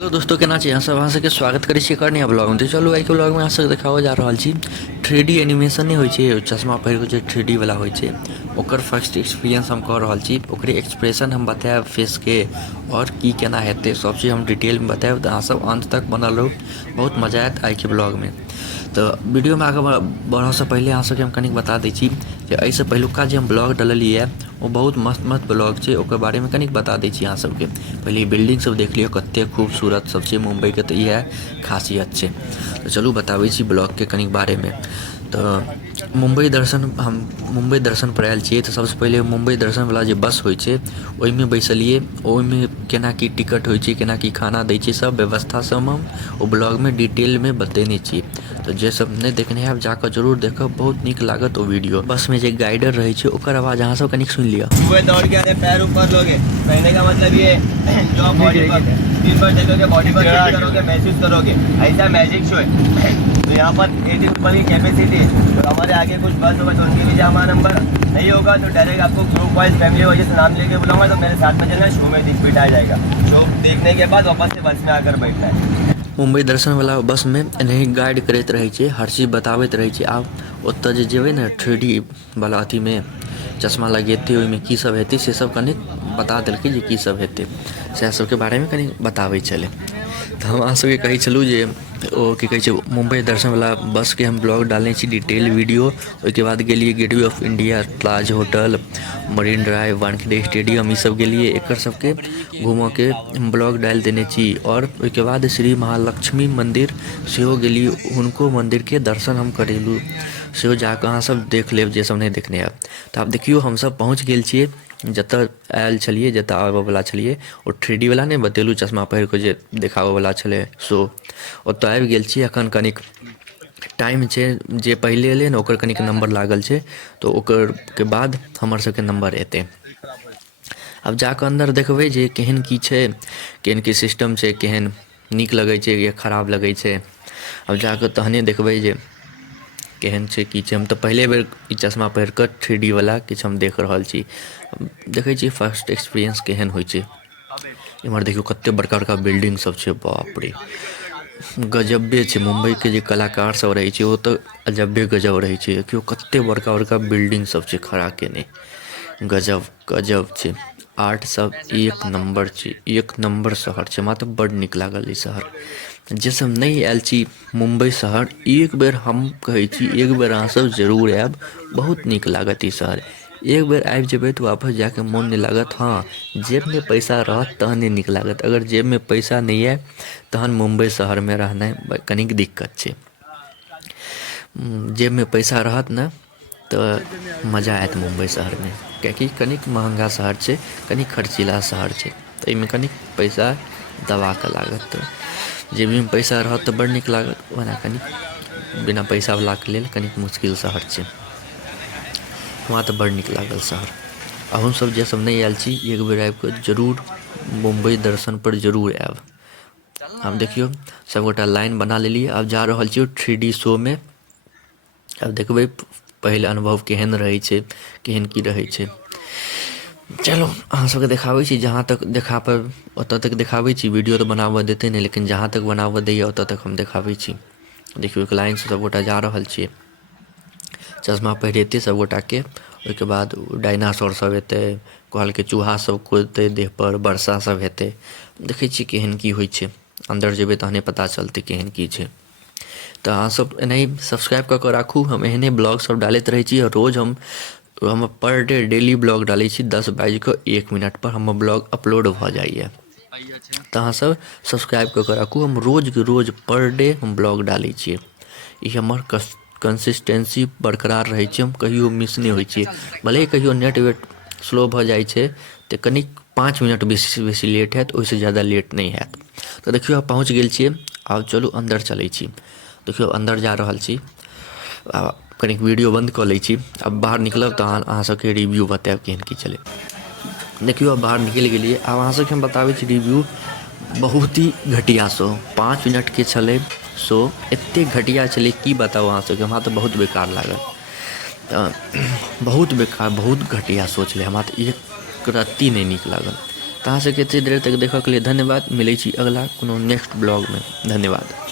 Hello दोस्तों, केना छी? सब अहाँ सबके स्वागत करै छी एक नया ब्लॉग में। तो चलू आइ के ब्लॉग में अहाँ सबके देखाबऽ जा रहल छी 3D एनिमेशन नहीं होइ छै, चश्मा पहिर के जे 3D वाला होइ छै ओकर फर्स्ट एक्सपीरियंस हम कह रहल छी। ओकरे एक्सप्रेशन हम बतायब फेस के और की केना हेतै सब चीज हम डिटेल में बतायब। तो अहाँ सब अंत तक बनल रहू, बहुत मजा आयत आइ के ब्लॉग में। तो वीडियो में आगे बढ़ऽसँ पहिले अहाँ सबके हम कनिक बता दै छी जे एहिसँ पहिलुका जे हम ब्लॉग डललिए वो बहुत मस्त मस्त ब्लॉग छै, ओकर बारे में कनिक बता दै छी अहाँ सबके। पहिले बिल्डिंग सब देख लियौ कते खूबसूरत सब छै मुंबई के, तो इएह खासियत छै। तो चलू बताबै छी ब्लॉग के कनिक बारे में। तो मुंबई दर्शन पर आयल छियै। तो सबसँ पहिले मुंबई दर्शन वाला जे बस होइ छै ओहिमे बैसलिए। ओहिमे केना की टिकट होइ छै, केना की खाना दै छै, सब व्यवस्था सब हम ओ ब्लॉग में डिटेल में बतेने छी। तो जे सब नहीं देखने हैं जाकर जरूर देखब, बहुत नीक लागत ओ वीडियो। बस में जे गाइडर रहे छै ओकर आवाज अहाँ सब कनिक सुन लिया। सुबह दौड़ के आते पैर ऊपर लोगे, कहने का मतलब ये जो आप बॉडी पर दिन भर देखोगे, बॉडी पर फील करोगे, महसूस करोगे, ऐसा मैजिक शो है। तो यहाँ पर 80 ऊपर की कैपेसिटी है। तो हमारे आगे कुछ बस होगा तो उनके भी जमा नंबर नहीं होगा तो डायरेक्ट आपको ग्रुप वाइज फैमिली वाइज नाम लेके बुलाऊंगा, तो मेरे साथ में चलना, शो में दिख बिठाया जाएगा। शो देखने के बाद वापस से बस में आकर बैठना है। मुंबई दर्शन वाला बस में एनाही गाइड करैत रहे छै, हर चीज बताबैत रहे छै। आब ओतऽ जे जेबै ने 3D वाला अथी में चश्मा लगेतै, ओहिमे की सब हेतै से सब कनि बता देलकै जे की सब हेतै, सएह सबके बारे में कनि बताबै छलै। तऽ हम अहाँ सबके कहै छलहुँ जे ओ की कहै छै मुंबई दर्शन वाला बस के हम ब्लॉग डालने छी डिटेल वीडियो। ओहिके बाद गेलिए Gateway of India, Taj hotel, Marine Drive, Wankhede stadium, ई सब गेलिए। एकर सबके घूमऽ के ब्लॉग डालि देने छी। और ओहिके बाद श्री महालक्ष्मी मंदिर सेहो गेलिए, हुनको मंदिर के दर्शन हम करेलहुँ। सेहो जाकऽ अहाँ सब देख लेब जे सब नहीं देखने हैब। तऽ आब देखियौ हमसब पहुँच गेल छियै जतऽ आयल छलिए, जतऽ आबऽवला छलिए। ओ 3D वाला नहीं बतेलहुँ चश्मा पहिर कऽ जे देखाबऽवला छलै शो, ओतऽ आबि गेल छी। एखन कनिक टाइम छै, जे पहिले एलै ने ओकर कनिक नंबर लागल छै, तो ओकर के बाद हमर सबके नंबर एतै। आब जाकऽ अन्दर देखबै जे केहन की छै, केहन की सिस्टम छै, केहन नीक लगै छै या खराब लगै छै। आब जाकऽ तहने देखबै जे केहन छै की छै। हम तऽ पहिले बेर ई चश्मा पहिर कऽ 3D वाला किछु हम देख रहल छी, देखै छी फर्स्ट एक्सपीरियंस केहन होइ छै। इम्हर देखियौ कते बड़का बड़का बिल्डिंग सब छै, बाप रे गजबे छै। मुंबई के जे कलाकार सब रहै छै ओ तऽ अजबे गजब रहै छै। देखियौ कते बड़का बड़का बिल्डिंग सब छै खड़ा केने, गजब गजब छै। आर्ट सब एक नंबर छै, एक नंबर शहर छै। हमरा तऽ बड्ड नीक लागल ई शहर। जे सब नहीं आयल छी मुंबई शहर, एक बेर हम कहै छी एक बेर अहाँ सब जरूर आयब, बहुत नीक लागत ई शहर। एक बेर आबि जेबै तऽ वापस जाके मोन नहीं लागत। हाँ, जेब में पैसा रहत तहने नीक लागत, अगर जेब में पैसा नहीं है तहन मुंबई शहर में रहनाइ कनिक दिक्कत छै। जेब में पैसा रहत ने तऽ मजा आयत मुंबई शहर में, कियाकि कनिक महंगा शहर छै, कनिक खर्चीला शहर छै। तऽ एहिमे कनिक पैसा दबा कऽ लागत। जेबी में पैसा रहत तऽ बड़ नीक लागत, ओना कनिक बिना पैसावलाके लेल कनिक मुश्किल शहर छै। हमरा तऽ बड़ नीक लागल शहर। अहूँसब जे सब नहीं आयल छी एक बेर आबि कऽ जरूर मुंबई दर्शन पर जरूर आयब। आब देखियौ सबगोटा लाइन बना लेलिए, आब जा रहल छियै 3D शो में। आब देखबै पहिल अनुभव केहन रहै छै, केहन की रहै छै। चलो अहाँ सबके देखाबै छी, जहाँ तक देखा पायब ओतऽ तक देखाबै छी। वीडियो तऽ बनाबऽ देतै नहीं, लेकिन जहाँ तक बनाबऽ दैए ओतऽ तक हम देखाबै छी। देखियौ एक लाइनसँ सबगोटा जा रहल छियै, चश्मा पहिरेतै सबगोटाके। ओहिके बाद डायनासोर सब एतै, कहलकै चूहा सब कुदतै देह पर, वर्षा सब हेतै। देखै छियै केहन की होइ छै, अन्दर जेबै तहने पता चलतै केहन की छै। तऽ अहाँसब एनाही सब्सक्राइब कऽ कऽ राखू, हम एहने ब्लॉग सब डालैत रहै छी। आओर रोज हम पर डे डेली ब्लॉग डालै छी, 10:01 पर हमर ब्लॉग अपलोड भऽ जाइए। तऽ अहाँसब सब्सक्राइब कऽ कऽ राखू, हम रोजके रोज पर डे हम ब्लॉग डालै छियै। ई हमर कंसिस्टेंसी बरकरार रहै छै, हम कहियो मिस नहीं होइ छियै। भले ही कहियो नेट वेट स्लो भऽ जाइ छै तऽ कनिक 5 मिनट बेसी लेट हैत, ओहिसँ ज़्यादा लेट नहीं हैत। तऽ देखियौ आब पहुँच गेल छियै, आब चलू अन्दर चलै छी। देखियौ अन्दर जा रहल छी, कनिक वीडियो बन्द कऽ लै छी। आब बाहर निकलब तऽ अहाँ सबके रिव्यू बतायब केहन की छलै। देखियौ आब बाहर निकलि गेलिए। आब अहाँ सबके हम बताबै छी रिव्यू, बहुत ही घटिया शो, 5 मिनटके छलै शो। एतेक घटिया छलै की बताउ अहाँ सबके, हमरा तऽ बहुत बेकार लागल। बहुत बेकार, बहुत घटिया शो छलै, हमरा तऽ एक रत्ती नहीं नीक लागल। अहाँ सबके एते देर तक देखऽ के लिए धन्यवाद। मिलै छी अगला कोनो नेक्स्ट ब्लॉग में। धन्यवाद।